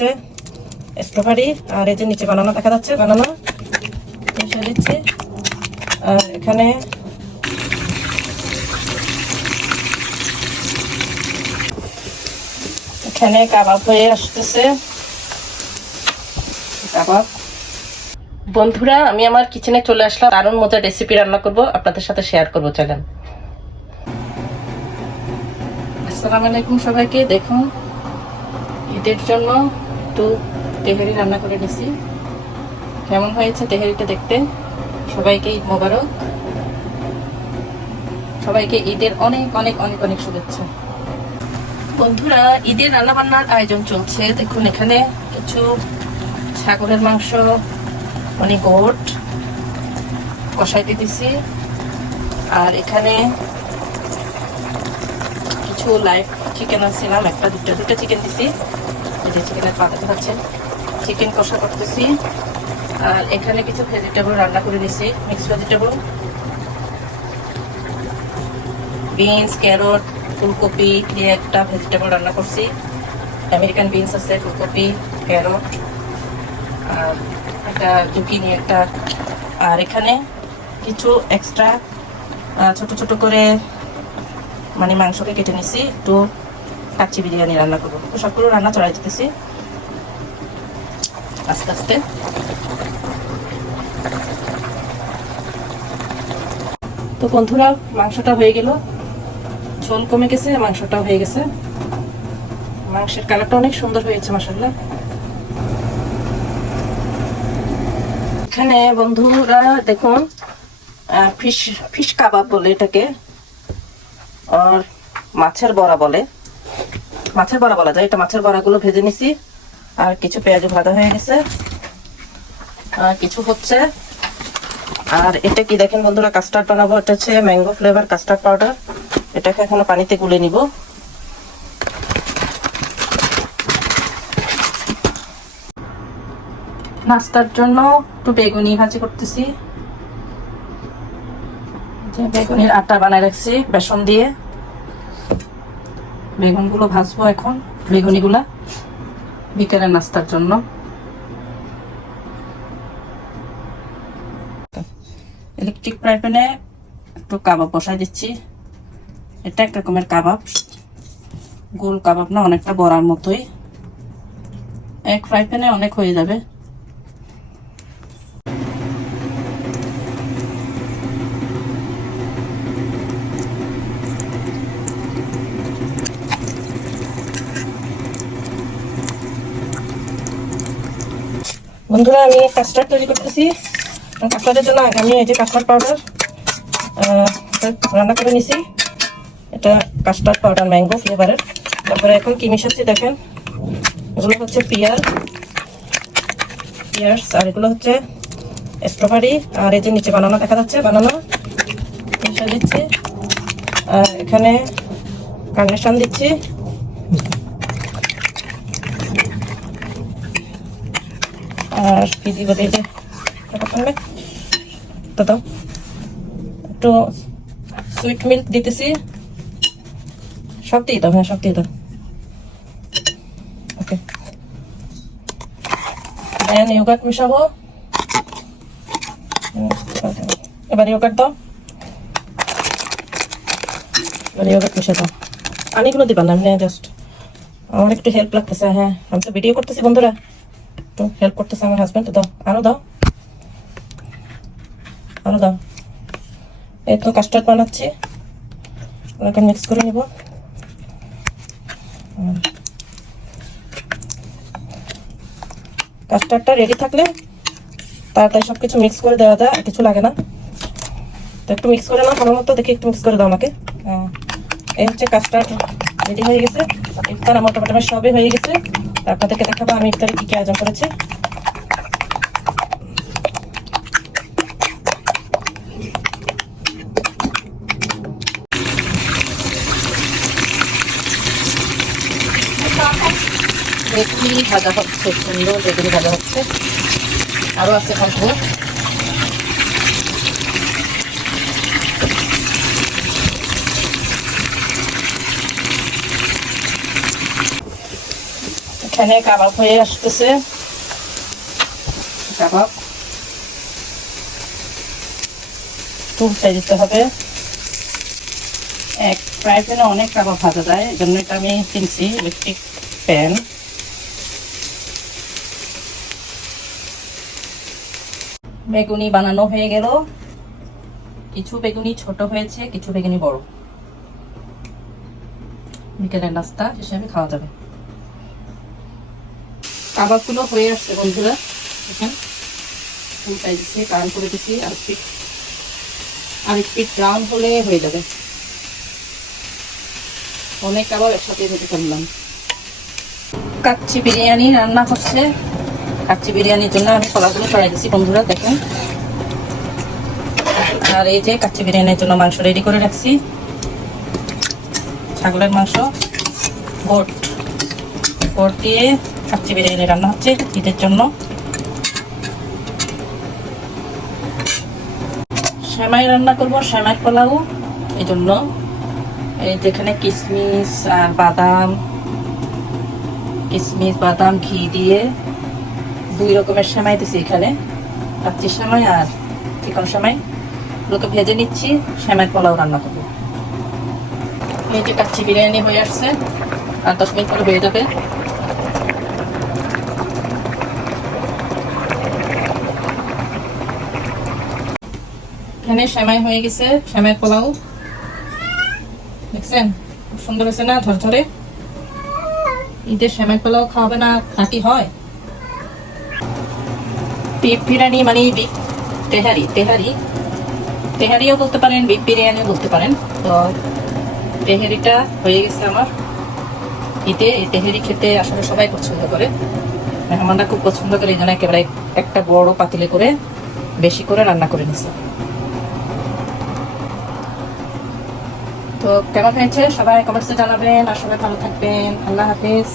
হচ্ছে স্ট্রবেরি, আর এই যে নিচে বানানো দেখা যাচ্ছে, বানানো মিশিয়ে দিচ্ছি। আর এখানে কাবাব হয়ে আসতেছে, কাবাব। বন্ধুরা, আমি আমার কিচেনে চলে আসলাম, দারুণ মজার রেসিপি রান্না করব, আপনাদের সাথে শেয়ার করব। চলেন। আসসালামু আলাইকুম সবাইকে। দেখুন, ঈদের জন্য একটু তেহারি রান্না করে নিছি। কেমন হয়েছে তেহারিটা দেখতে? সবাইকে ঈদ মোবারক, সবাইকে ঈদের অনেক অনেক অনেক অনেক শুভেচ্ছা। বন্ধুরা, ঈদের রান্না বান্নার আয়োজন চলছে। দেখুন, এখানে কিছু ছাগলের মাংস, মানে গোট কষাইতে দিছি। আর এখানে কিছু লাইভ চিকেন আনছিলাম, একটা দুটো চিকেন দিছি। এই যে চিকেনের পাতাটা হচ্ছে, চিকেন কষা করতেছি। আর এখানে কিছু ভেজিটেবল রান্না করে নিছি, মিক্স ভেজিটেবল, বিনস, ক্যারট, ফুলকপি দিয়ে একটা ভেজিটেবল রান্না করছি। আমেরিকান বিনস আছে, ফুলকপি, ক্যারট, আর একটা জুকিনি একটা। আর এখানে কিছু এক্সট্রা ছোট ছোট করে মানে মাংসকে কেটে নিছি, একটু কাচ্চি বিরিয়ানি রান্না করবো। তো সবগুলো রান্না চড়াই দিতেছি আস্তে আস্তে। তো বন্ধুরা, মাংসটা হয়ে গেল, ঝোল কমে গেছে, মাংসটাও হয়ে গেছে। মাংসের কালারটা অনেক সুন্দর হয়েছে মাশাআল্লাহ। এখানে বন্ধুরা দেখুন, ফিশ কাবাব বলে এটাকে, আর মাছের বড়া বলে, মাছের বড়া বলা যায়। এটা মাছের বড়াগুলো ভেজে নিছি, আর কিছু পেঁয়াজ ভাজা হয়ে গেছে, আর কিছু হচ্ছে। আর এটা কি দেখেন বন্ধুরা, কাস্টার্ড বানাবো। এটা হচ্ছে ম্যাঙ্গো ফ্লেভার কাস্টার্ড পাউডার। এটাকে এখনো পানিতে গুলে নিব। নাস্তার জন্য একটু বেগুনি ভাজি করতেছি। বেগুনির আটা বানায় রাখছি বেসন দিয়ে। বেগুনগুলো ভাজবো এখন, বেগুনিগুলা বিকেলের নাস্তার জন্য। ইলেকট্রিক ফ্রাই প্যানে একটু কাবাব বসাই দিচ্ছি। এটা এক রকমের কাবাব, গোল কাবাব না, অনেকটা বড়ার মতোই। এক ফ্রাই প্যানে অনেক হয়ে যাবে। বন্ধুরা, আমি কাস্টার্ড তৈরি করতেছি। কাস্টার্ডের জন্য আমি এই যে কাস্টার্ড পাউডার রান্না করে নিছি। এটা কাস্টার্ড পাউডার ম্যাঙ্গো ফ্লেভারের। তারপরে এখন কি মিশাচ্ছি দেখেন, এগুলো হচ্ছে পিয়াজ, আর এগুলো হচ্ছে স্ট্রবেরি, আর এই যে নিচে বানানো দেখা যাচ্ছে, বানানো মিশা দিচ্ছি। আর এখানে কার্নেশন দিচ্ছি। আর কি দিব, এই যে দাও, একটু সুইট মিল্ক দিতেছি। সব দিয়ে দাও, হ্যাঁ সব দিয়ে দাও। ওকে, দেন ইয়োগার্ট মিশাবো। এবার ইয়োগার্ট দাও, এবার ইয়োগার্ট মিশা দাও। পানিগুলো দিবা না, হ্যাঁ জাস্ট আমার একটু হেল্প লাগতেছে। হ্যাঁ, আমি তো ভিডিও করতেছি বন্ধুরা, একটু হেল্প করতেছে আমার হাজব্যান্ড। দাও, আরো দাও, আরো দাও। এই তো কাস্টার্ড বানাচ্ছি, ওটাকে মিক্স করে নিব। কাস্টার্ডটা রেডি থাকলে তাড়াতাড়ি সবকিছু মিক্স করে দেওয়া যায়, কিছু লাগে না। তো একটু মিক্স করে নাও ভালো মতো, দেখি একটু মিক্স করে দাও আমাকে। এই হচ্ছে কাস্টার্ড রেডি হয়ে গেছে। ইফতার আমার মোটামুটি সবই হয়ে গেছে। আপনাদেরকে দেখাবো আমি ইফতারে কি কি আয়োজন করেছি। বেগুনি ভাজা হচ্ছে, সুন্দর বেগুনি ভাজা হচ্ছে, আরো আছে ভাজবো। এখানে কাবাব হয়ে আসতেছে। কাবাব তুলতে দিতে হবে। এক ফ্রাই প্যানে অনেক কাবাব ভাজা যায়, এই জন্য এটা আমি কিনছি ইলেকট্রিক প্যান। বেগুনি বানানো হয়ে গেল। কিছু বেগুনি ছোট হয়েছে, কিছু বেগুনি বড়। বিকেলের নাস্তা হিসেবে খাওয়া যাবে। কাবাবগুলো হয়ে আসছে বন্ধুরা, দেখেন উল্টাই দিচ্ছি, টার্ন করে দিচ্ছি। আর স্পিড ব্রাউন হলে হয়ে যাবে। অনেক কাবাব একসাথে ভেজে ফেললাম। কাচ্চি বিরিয়ানি রান্না হচ্ছে। কাচ্চি বিরিয়ানির জন্য আমি কলাগুলো সরাই দিচ্ছি বন্ধুরা, দেখেন। আর এই যে কাচ্চি বিরিয়ানির জন্য মাংস রেডি করে রাখছি। ছাগলের মাংস, গোট দিয়ে কাচ্চি বিরিয়ানি রান্না হচ্ছে ঈদের জন্য। সেমাই রান্না করবো, সেমাই পোলাও। এই জন্য এই যেখানে কিশমিশ আর বাদাম ঘি দিয়ে 2 রকমের সেমাই দিছি এখানে, কাচ্চি সেমাই আর চিকন সেমাই। ওগুলোকে ভেজে নিচ্ছি, সেমাই পোলাও রান্না করবো। এই যে কাচ্চি বিরিয়ানি হয়ে আসছে, আর 10 মিনিট পরে হয়ে যাবে। এখানে সেমাই হয়ে গেছে, সেমাই পোলাও দেখছেন খুব সুন্দর হয়েছে না, ঝরঝরে। ঈদের সেমাই পোলাও খাওয়াবে না, নাকি হয়? বিফ বিরিয়ানি মানে বিফ তেহারিও বলতে পারেন, বিফ বিরিয়ানিও বলতে পারেন। তো তেহারিটা হয়ে গেছে আমার। ঈদে এই তেহারি খেতে আসলে সবাই পছন্দ করে, মেহমানরা খুব পছন্দ করে। এই জন্য একেবারে একটা বড় পাতিলে করে বেশি করে রান্না করে নিচ্ছে। তো কেমন হয়েছে সবাই কমেন্টসে জানাবেন, আর সবাই ভালো থাকবেন। আল্লাহ হাফেজ।